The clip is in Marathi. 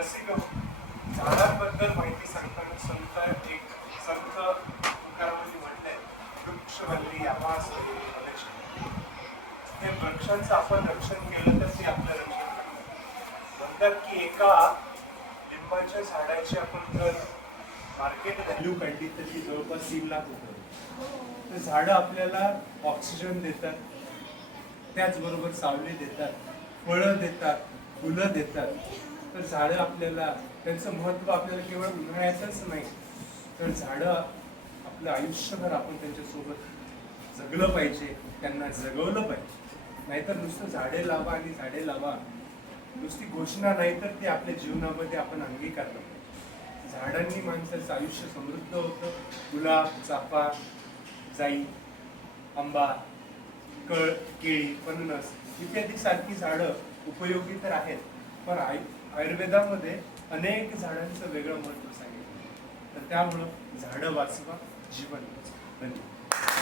रसिकम झाडांबद्दल माहिती सांगताना संत तुकारामांनी म्हटलंय वृक्षवल्ली आवास हे वृक्षांचं आपण रक्षण केलं तर ते आपलं रक्षण करतात. म्हणतात की एका लिंबाच्या झाडाची आपण जर मार्केट व्हॅल्यू काढली तर ती जवळपास 3 लाख रुपये. तर झाडं आपल्याला ऑक्सिजन देतात, त्याचबरोबर सावली देतात, फळं देतात, फुलं देतात. तर झाडं आपल्याला त्यांचं महत्त्व आपल्याला केवळ उन्हाळ्यातच नाही, तर झाडं आपलं आयुष्यभर आपण त्यांच्यासोबत जगलं पाहिजे, त्यांना जगवलं पाहिजे. नाहीतर नुसतं झाडे लावा आणि झाडे लावा नुसती घोषणा नाही, तर ती आपल्या जीवनामध्ये आपण अंगीकारलं पाहिजे. झाडांनी माणसाचं आयुष्य समृद्ध होतं. गुलाब, चाफा, जाई, आंबा, केळी, फणस इत्यादी सारखी झाडं उपयोगी तर आहेत, पण आयुर्वेदामध्ये अनेक झाडांचं वेगळं महत्त्व सांगितलं. तर त्यामुळं झाडं वाचवा, जीवन वाचवा. धन्यवाद.